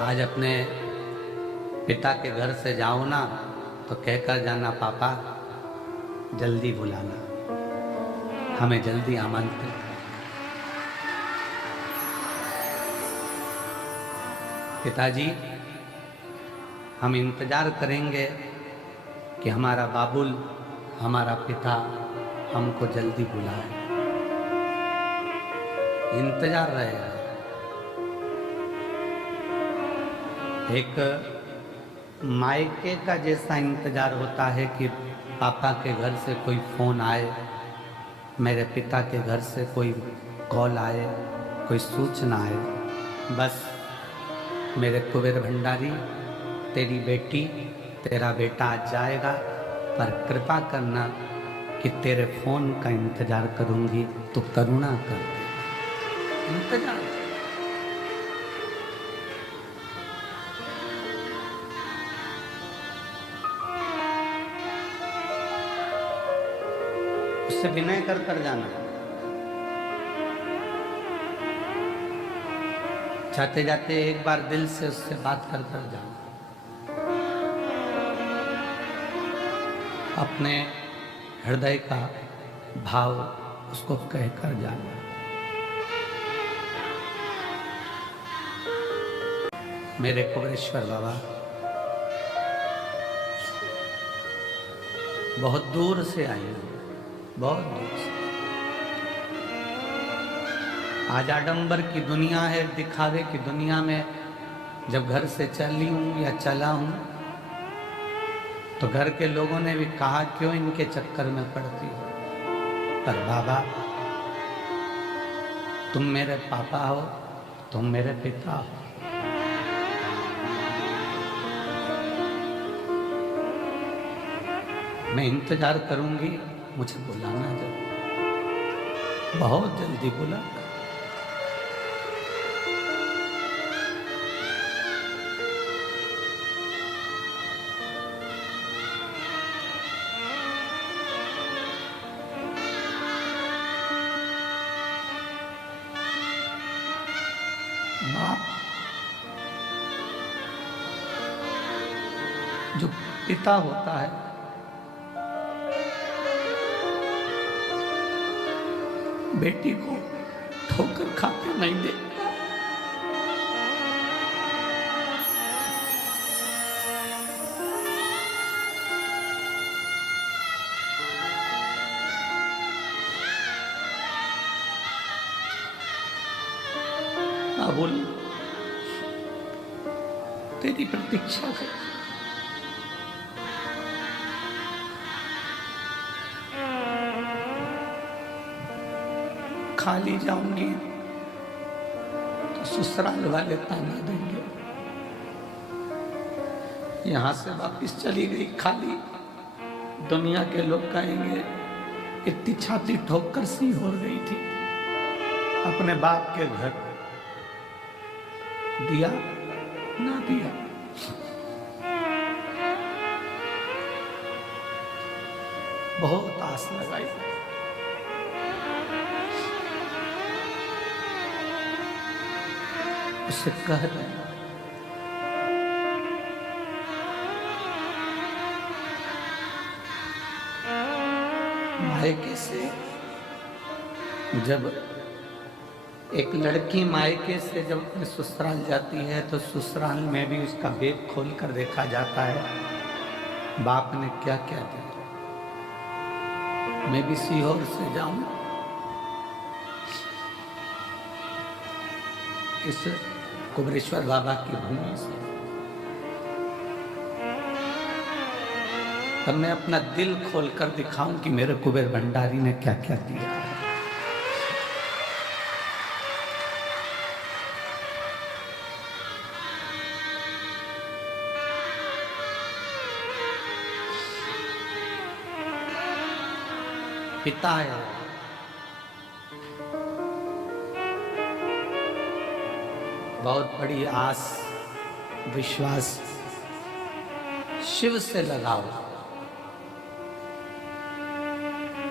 आज अपने पिता के घर से जाओ ना तो कहकर जाना, पापा जल्दी बुलाना, हमें जल्दी आमंत्रित। पिताजी, हम इंतजार करेंगे कि हमारा बाबुल, हमारा पिता हमको जल्दी बुलाए, इंतजार रहेगा। एक मायके का जैसा इंतजार होता है कि पापा के घर से कोई फोन आए, मेरे पिता के घर से कोई कॉल आए, कोई सूचना आए, बस मेरे कुबेर भंडारी, तेरी बेटी, तेरा बेटा आज जाएगा, पर कृपा करना कि तेरे फोन का इंतजार करूंगी, तो करुणा कर दे। इंतजार उससे विनय कर कर जाना, जाते जाते एक बार दिल से उससे बात कर कर जाना, अपने हृदय का भाव उसको कह कर जाना। मेरे कुबेरेश्वर बाबा बहुत दूर से आई हूँ, बहुत दूर से। आज आडंबर की दुनिया है, दिखावे की दुनिया में जब घर से चली हूं या चला हूं तो घर के लोगों ने भी कहा, क्यों इनके चक्कर में पड़ती हो। पर बाबा, तुम मेरे पापा हो, तुम मेरे पिता हो। मैं इंतजार करूंगी, मुझे बुलाना जरूर, बहुत जल्दी बुलाना। जो पिता होता है, बेटी को ठोकर खाते नहीं दे। बाबुल, तेरी प्रतीक्षा है, खाली जाऊंगी तो ससुराल वाले ताना देंगे, यहां से वापिस चली गई खाली, दुनिया के लोग कहेंगे इतनी छाती ठोक कर सी हो गई थी, अपने बाप के घर दिया ना दिया। बहुत आस लगाई, उससे कह रहे हैं, मायके से जब एक लड़की मायके से जब अपने ससुराल जाती है तो ससुराल में भी उसका बैग खोल कर देखा जाता है, बाप ने क्या क्या दिया। मैं भी सीहोर से जाऊं, इस कुबेरेश्वर बाबा की भूमि से, तब मैं अपना दिल खोलकर दिखाऊं कि मेरे कुबेर भंडारी ने क्या क्या दिया है। पिता है, बहुत बड़ी आस विश्वास शिव से लगाओ।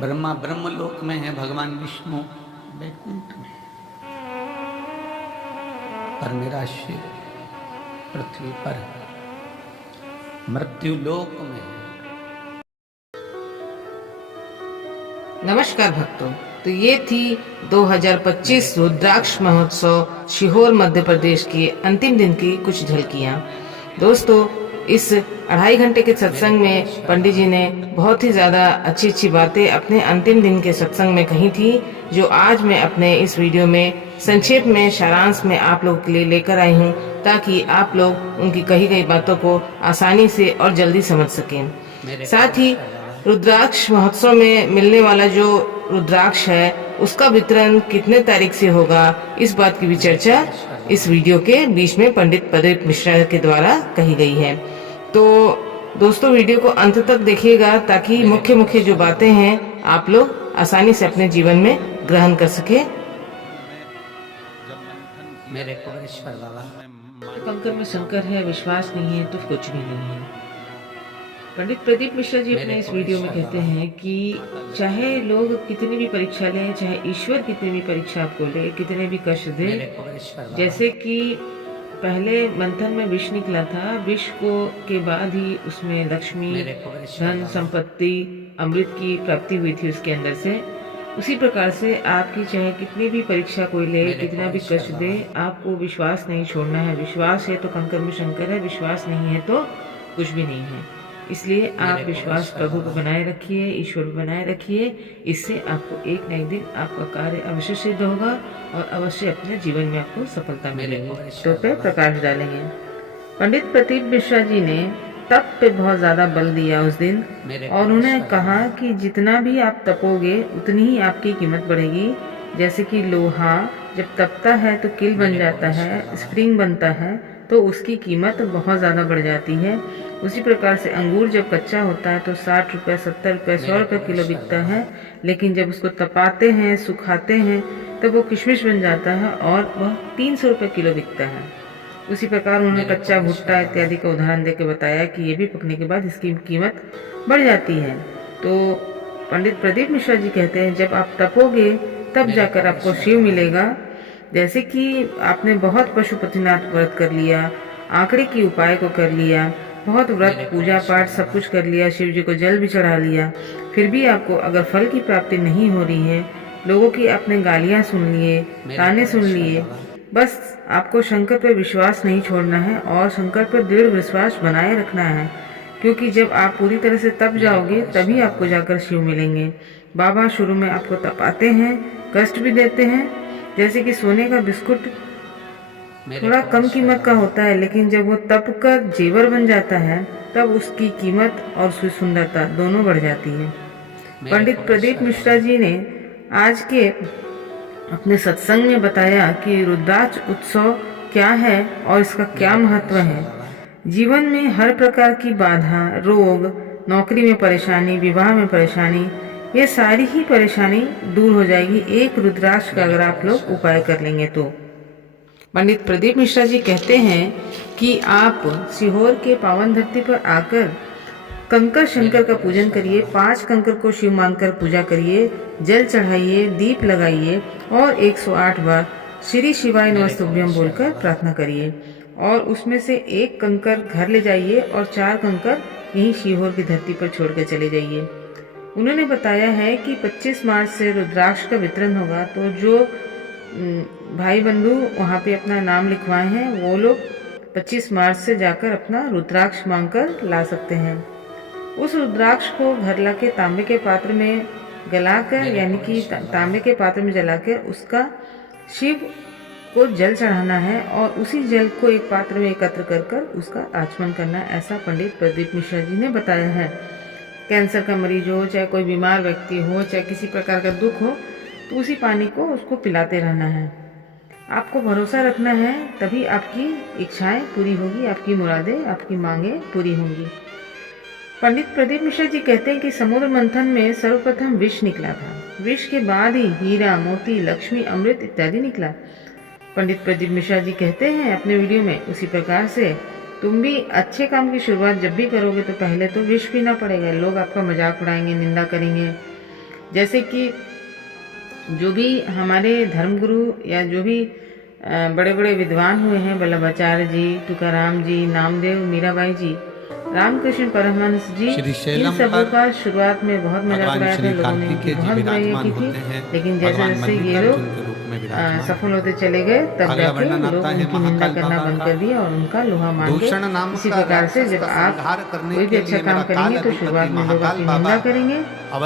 ब्रह्मा ब्रह्मलोक में है, भगवान विष्णु वैकुंठ में, पर मेरा शिव पृथ्वी पर है, मृत्यु लोक में है। नमस्कार भक्तों, तो ये थी 2025 रुद्राक्ष महोत्सव सीहोर मध्य प्रदेश के अंतिम दिन की कुछ झलकियां। दोस्तों, इस 2.5 घंटे के सत्संग में पंडित जी ने बहुत ही ज्यादा अच्छी अच्छी बातें अपने अंतिम दिन के सत्संग में कही थी, जो आज मैं अपने इस वीडियो में संक्षेप में सारांश में आप लोगों के लिए लेकर आई हूँ, ताकि आप लोग उनकी कही गई बातों को आसानी से और जल्दी समझ सकें। साथ ही रुद्राक्ष महोत्सव में मिलने वाला जो रुद्राक्ष है उसका वितरण कितने तारीख से होगा, इस बात की भी चर्चा इस वीडियो के बीच में पंडित प्रदीप मिश्रा के द्वारा कही गई है। तो दोस्तों, वीडियो को अंत तक देखिएगा ताकि मुख्य मुख्य जो बातें हैं आप लोग आसानी से अपने जीवन में ग्रहण कर सके। मेरे कुबेरेश्वर बाबा, कंकर में शंकर है, विश्वास नहीं है तो कुछ भी नहीं है। पंडित प्रदीप मिश्रा जी अपने इस वीडियो में कहते हैं कि चाहे लोग कितनी भी परीक्षा लें, चाहे ईश्वर कितनी भी परीक्षा आपको ले, कितने भी कष्ट दे, जैसे कि पहले मंथन में विष निकला था, विष को के बाद ही उसमें लक्ष्मी, धन, संपत्ति, अमृत की प्राप्ति हुई थी उसके अंदर से। उसी प्रकार से आपकी चाहे कितनी भी परीक्षा कोई ले, कितना भी कष्ट दे, आपको विश्वास नहीं छोड़ना है। विश्वास है तो कंकर में शंकर है, विश्वास नहीं है तो कुछ भी नहीं है। इसलिए आप विश्वास प्रभु को बनाए रखिए, ईश्वर को बनाए रखिए। इससे आपको एक न एक दिन आपका कार्य अवश्य सिद्ध होगा और अवश्य अपने जीवन में आपको सफलता मिलेगी। तो पे प्रकाश डालेंगे। पंडित प्रदीप मिश्रा जी ने तप पे बहुत ज्यादा बल दिया उस दिन, और उन्होंने कहा कि जितना भी आप तपोगे उतनी ही आपकी कीमत बढ़ेगी। जैसे कि लोहा जब तपता है तो किल बन जाता है, स्प्रिंग बनता है, तो उसकी कीमत बहुत ज़्यादा बढ़ जाती है। उसी प्रकार से अंगूर जब कच्चा होता है तो 60 रुपये, 70 रुपये, 100 रुपये किलो बिकता है, लेकिन जब उसको तपाते हैं, सुखाते हैं, तो वो किशमिश बन जाता है और वह 300 रुपये किलो बिकता है। उसी प्रकार उन्होंने कच्चा भुट्टा इत्यादि का उदाहरण देकर बताया कि ये भी पकने के बाद इसकी कीमत बढ़ जाती है। तो पंडित प्रदीप मिश्रा जी कहते हैं, जब आप तपोगे तब जाकर आपको शिव मिलेगा। जैसे कि आपने बहुत पशुपतिनाथ व्रत कर लिया, आंकड़े की उपाय को कर लिया, बहुत व्रत पूजा पाठ सब कुछ कर लिया, शिव जी को जल भी चढ़ा लिया, फिर भी आपको अगर फल की प्राप्ति नहीं हो रही है, लोगों की आपने गालियां सुन लिए, ताने सुन लिए, बस आपको शंकर पर विश्वास नहीं छोड़ना है और शंकर पर दृढ़ विश्वास बनाए रखना है, क्योंकि जब आप पूरी तरह से तप जाओगे तभी आपको जाकर शिव मिलेंगे। बाबा शुरू में आपको तपाते हैं, कष्ट भी देते हैं। जैसे कि सोने का बिस्कुट थोड़ा कम कीमत का होता है, लेकिन जब वो तप कर जेवर बन जाता है तब उसकी कीमत और उसकी सुंदरता दोनों बढ़ जाती है। पंडित प्रदीप मिश्रा जी ने आज के अपने सत्संग में बताया कि रुद्राक्ष उत्सव क्या है और इसका क्या महत्व है। जीवन में हर प्रकार की बाधा, रोग, नौकरी में परेशानी, विवाह में परेशानी, ये सारी ही परेशानी दूर हो जाएगी एक रुद्राक्ष का अगर आप लोग उपाय कर लेंगे तो। पंडित प्रदीप मिश्रा जी कहते हैं कि आप सीहोर के पावन धरती पर आकर कंकर शंकर का पूजन करिए, 5 कंकर को शिव मानकर पूजा करिए, जल चढ़ाइए, दीप लगाइए और 108 बार श्री शिवाय नमस्तुभ्यम बोलकर प्रार्थना करिए। और उसमें से 1 कंकर घर ले जाइए और 4 कंकर यहीं सीहोर की धरती पर छोड़ कर चले जाइए। उन्होंने बताया है कि 25 मार्च से रुद्राक्ष का वितरण होगा, तो जो भाई बंधु वहाँ पे अपना नाम लिखवाए हैं वो लोग 25 मार्च से जाकर अपना रुद्राक्ष मांगकर ला सकते हैं। उस रुद्राक्ष को घर लाके तांबे के पात्र में गलाकर, यानी कि तांबे के पात्र में जलाकर उसका शिव को जल चढ़ाना है और उसी जल को एक पात्र में एकत्र कर कर उसका आचमन करना है, ऐसा पंडित प्रदीप मिश्रा जी ने बताया है। कैंसर का मरीज हो, चाहे कोई बीमार व्यक्ति हो, चाहे किसी प्रकार का दुख हो, तो उसी पानी को उसको पिलाते रहना है। आपको भरोसा रखना है, तभी आपकी इच्छाएं पूरी होगी, आपकी मुरादें, आपकी मांगे पूरी होंगी। पंडित प्रदीप मिश्रा जी कहते हैं कि समुद्र मंथन में सर्वप्रथम विष निकला था, विष के बाद ही हीरा, मोती, लक्ष्मी, अमृत इत्यादि निकला। पंडित प्रदीप मिश्रा जी कहते हैं अपने वीडियो में, उसी प्रकार से तुम भी अच्छे काम की शुरुआत जब भी करोगे तो पहले तो विष पीना पड़ेगा। लोग आपका मजाक उड़ाएंगे, निंदा करेंगे। जैसे कि जो भी हमारे धर्मगुरु या जो भी बड़े बड़े विद्वान हुए हैं, वल्लभाचार्य जी, तुकाराम जी, नामदेव, मीराबाई जी, रामकृष्ण परमहंस जी, इन सबों का शुरुआत में बहुत मजाक उड़ाया था, लोगों ने इनकी बहुत बुराइयां की थी, लेकिन जैसे जैसे ये लोग सफल होते चले गए तब जाके लोग उनकी निंदा करना बंद कर दिया और उनका लोहा मान के। इसी प्रकार से जब आप कोई भी अच्छा काम करेंगे तो शुरुआत में लोग आपकी निंदा करेंगे, और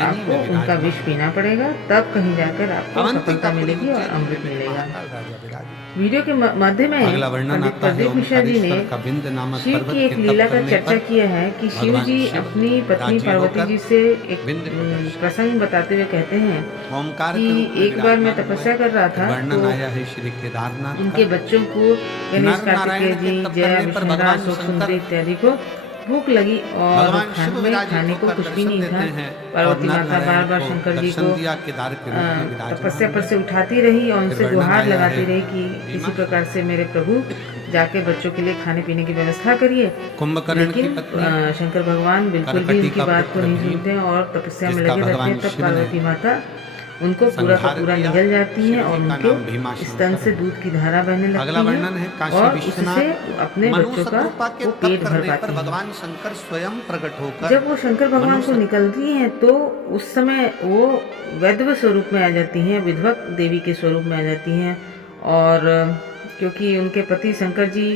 आपको उनका विष पीना पड़ेगा, तब कहीं जाकर आपको सफलता मिलेगी और अमृत मिलेगा। वीडियो के मध्य में पंडित प्रदीप मिश्रा जी ने शिव की एक लीला का चर्चा किया है कि शिव जी अपनी पत्नी पार्वती जी से एक प्रसंग बताते हुए कहते हैं कि एक बार मैं तपस्या कर रहा था तो उनके बच्चों को गणेश, कार्तिकेय जी, जया, विष्णुरा, अशोक सुंदरी इत्यादि को भूख लगी और खाने को कुछ भी नहीं था। पार्वती माता बार बार शंकर जी को तपस्या पर से उठाती रही और उनसे गुहार लगाती रही कि किसी प्रकार से मेरे प्रभु जाके बच्चों के लिए खाने पीने की व्यवस्था करिए। लेकिन शंकर भगवान बिल्कुल भी उनकी बात को नहीं सुनते और तपस्या में लगे रहते हैं। तब पार्वती माता उनको पूरा का पूरा निगल जाती है और उनके स्तन से दूध की धारा बहने लगती है और उससे अपने बच्चों का वो पेट भर पाती है। भगवान शंकर स्वयं प्रकट होकर जब वो शंकर भगवान को निकलती हैं तो उस समय वो वैधव स्वरूप में आ जाती हैं, विधवक देवी के स्वरूप में आ जाती हैं। और क्योंकि उनके पति शंकर जी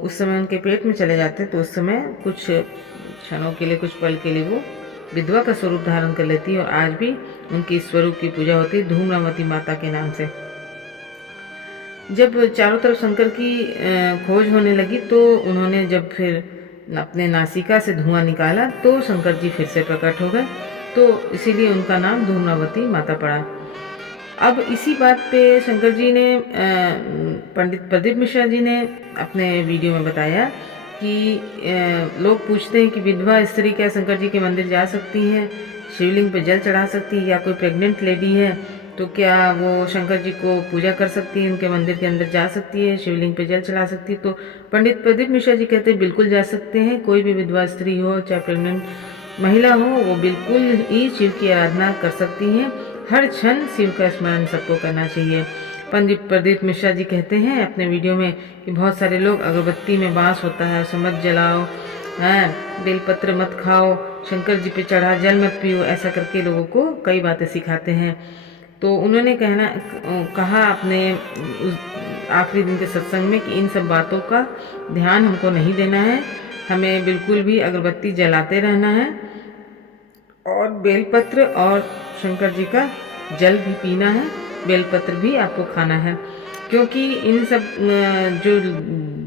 उस समय उनके पेट में चले जाते हैं तो उस समय कुछ क्षणों के लिए, कुछ पल के लिए वो विधवा का स्वरूप धारण कर लेती है और आज भी उनकी स्वरूप की पूजा होती है धूम्रावती माता के नाम से। जब चारों तरफ शंकर की खोज होने लगी तो उन्होंने जब फिर अपने नासिका से धुआं निकाला तो शंकर जी फिर से प्रकट हो गए, तो इसीलिए उनका नाम धूम्रावती माता पड़ा। अब इसी बात पे शंकर जी ने पंडित प्रदीप मिश्रा जी ने अपने वीडियो में बताया कि लोग पूछते हैं कि विधवा स्त्री क्या शंकर जी के मंदिर जा सकती हैं, शिवलिंग पे जल चढ़ा सकती है, या कोई प्रेग्नेंट लेडी है तो क्या वो शंकर जी को पूजा कर सकती है, उनके मंदिर के अंदर जा सकती है, शिवलिंग पे जल चढ़ा सकती है? तो पंडित प्रदीप मिश्रा जी कहते हैं बिल्कुल जा सकते हैं। कोई भी विधवा स्त्री हो चाहे प्रेग्नेंट महिला हो, वो बिल्कुल ही शिव की आराधना कर सकती हैं। हर क्षण शिव का स्मरण सबको करना चाहिए। पंडित प्रदीप मिश्रा जी कहते हैं अपने वीडियो में कि बहुत सारे लोग अगरबत्ती में बांस होता है उसे मत जलाओ, बेलपत्र मत खाओ, शंकर जी पे चढ़ा जल मत पियो, ऐसा करके लोगों को कई बातें सिखाते हैं। तो उन्होंने कहा अपने आखिरी दिन के सत्संग में कि इन सब बातों का ध्यान हमको नहीं देना है, हमें बिल्कुल भी अगरबत्ती जलाते रहना है और बेलपत्र और शंकर जी का जल भी पीना है, बेलपत्र भी आपको खाना है। क्योंकि इन सब जो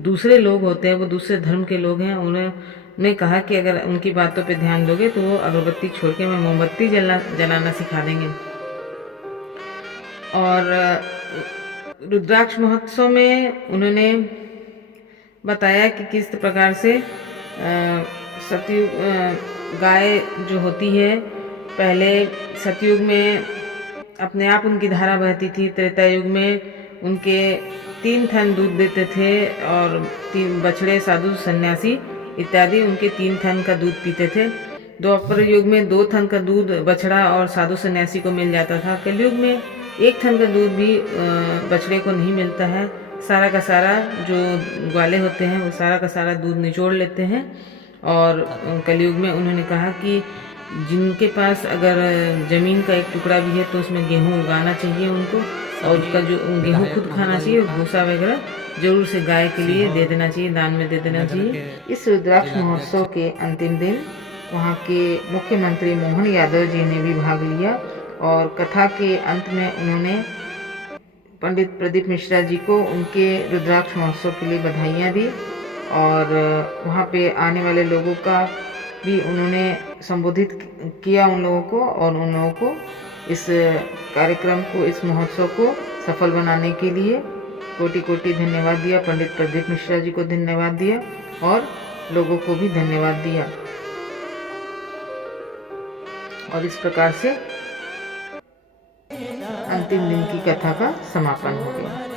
दूसरे लोग होते हैं वो दूसरे धर्म के लोग हैं, उन्होंने कहा कि अगर उनकी बातों पे ध्यान दोगे तो वो अगरबत्ती छोड़ के मैं मोमबत्ती जलाना सिखा देंगे। और रुद्राक्ष महोत्सव में उन्होंने बताया कि किस प्रकार से सतयुग गाय जो होती है, पहले सतयुग में अपने आप उनकी धारा बहती थी, त्रेता युग में उनके 3 थन दूध देते थे और 3 बछड़े, साधु, सन्यासी इत्यादि उनके 3 थन का दूध पीते थे। द्वापर युग में 2 थन का दूध बछड़ा और साधु सन्यासी को मिल जाता था। कलयुग में 1 थन का दूध भी बछड़े को नहीं मिलता है। सारा का सारा जो ग्वाले होते हैं वो सारा का सारा दूध निचोड़ लेते हैं। और कलयुग में उन्होंने कहा कि जिनके पास अगर ज़मीन का एक टुकड़ा भी है तो उसमें गेहूँ उगाना चाहिए उनको, और उसका जो गेहूँ खुद खाना चाहिए, भूसा वगैरह जरूर से गाय के लिए दे देना चाहिए, दान में दे देना चाहिए। इस रुद्राक्ष महोत्सव के अंतिम दिन वहाँ के मुख्यमंत्री मोहन यादव जी ने भी भाग लिया और कथा के अंत में उन्होंने पंडित प्रदीप मिश्रा जी को उनके रुद्राक्ष महोत्सव के लिए बधाइयाँ दी और वहाँ पे आने वाले लोगों का भी उन्होंने संबोधित किया उन लोगों को, और उन लोगों को इस कार्यक्रम को, इस महोत्सव को सफल बनाने के लिए कोटि कोटि धन्यवाद दिया। पंडित प्रदीप मिश्रा जी को धन्यवाद दिया और लोगों को भी धन्यवाद दिया। और इस प्रकार से अंतिम दिन की कथा का समापन हो गया।